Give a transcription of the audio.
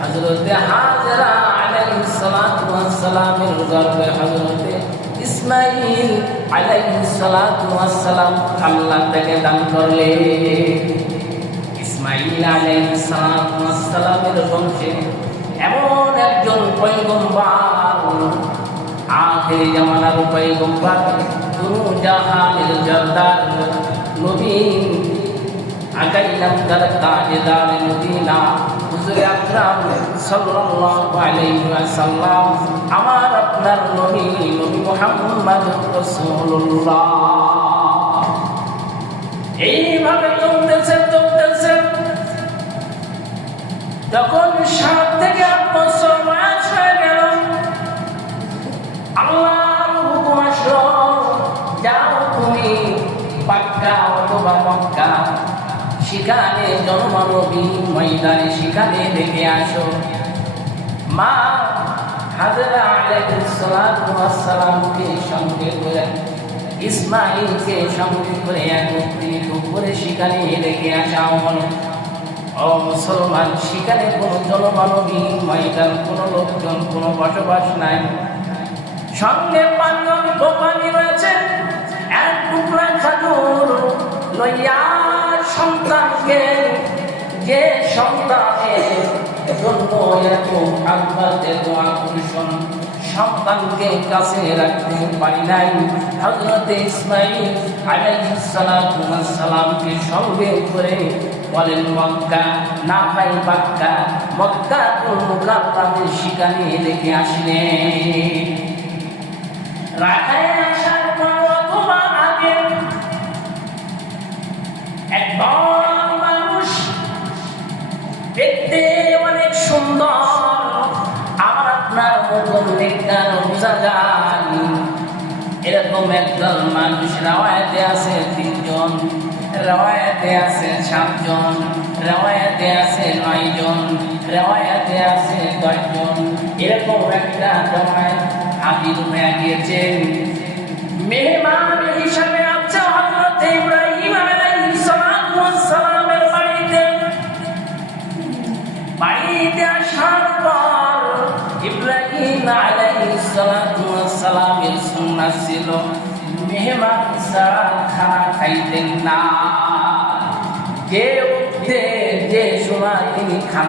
হযরতে হাজরা আলাইহিস সালাতু ওয়াস সালামের গর্ভে হযরতে ইসমাঈল আলাইহিস সালাতু ওয়াস সালাম আল্লাহ তাকে দান করলেন। ইসমাঈল আলাইহিস সালাতু ওয়াস সালামের বংশে এমন একজন পয়গম্বর, আখির জামানার পয়গম্বর, দুরু জাহানের জর্দার নবী, আগাইলাম তার তাজদার মদিনা হুজুর আকরাম সাল্লাল্লাহু আলাইহি ওয়াসাল্লাম, আমার আপনার নবী নবী মুহাম্মদ রাসূলুল্লাহ। এইভাবে চলতেছে যখন 7 থেকে 8 বছর বয়স হয়ে গেল, আল্লাহর হুকুম আসলো, যাও তুমি মক্কা অথবা মক্কা, সেখানে জন্মনবী ময়দানে সেখানে দেখে আসো। মা হাজরা আলাইহিস সালাতু ওয়াস সালামকে সঙ্গে করে, ইসমাঈলকে সঙ্গে করে একত্রিত করে সেখানে দেখে আসা হলো। ও মুসলমান, সেখানে কোনো জনমানবী ময়দান, কোনো লোকজন, কোনো বসবাস নাই। সঙ্গে পানি রয়েছে, এক টুকরা খেজুর লইয়া সন্তানকে, যে সন্তানের জন্য এত আঘাত, এত আকর্ষণ, সন্তানকে কাছে রাখতে পারি নাই, হযরতে ইসমাঈল আলাইহিস সালাতু ওয়াস সালামকে সঙ্গে করে বলেন মক্কা না পাই মক্কা, মক্কাতুল মুকাররমের সেখানে দেখে আসলেন। রাখায় আসার পর তোমার আগে একজন মানুষ দেখতে অনেক সুন্দর, আমার আপনার মতন দেখতে বোঝা যায়, এরকম একজন মানুষ রাওয়ায়াতে আছে 3 জন, রাওয়ায়াতে আছে 7 জন, রাওয়ায়াতে আছে 9 জন, রাওয়ায়াতে আছে 10 জন, এরকম একটা রাওয়ায়াত হাজির হয়ে গিয়েছেন। মেহমান হিসাবে আছে হযরত ইব্রাহিম আলাইহিস সালাতু ওয়াস সালামের বাড়িতে আসার পর ইব্রাহিম আলাইহিস সালাতু ওয়াস সালামের সুন্নাত ছিল মেহমান ছাড়া খানা খাইতেন না। যে সময় তিনি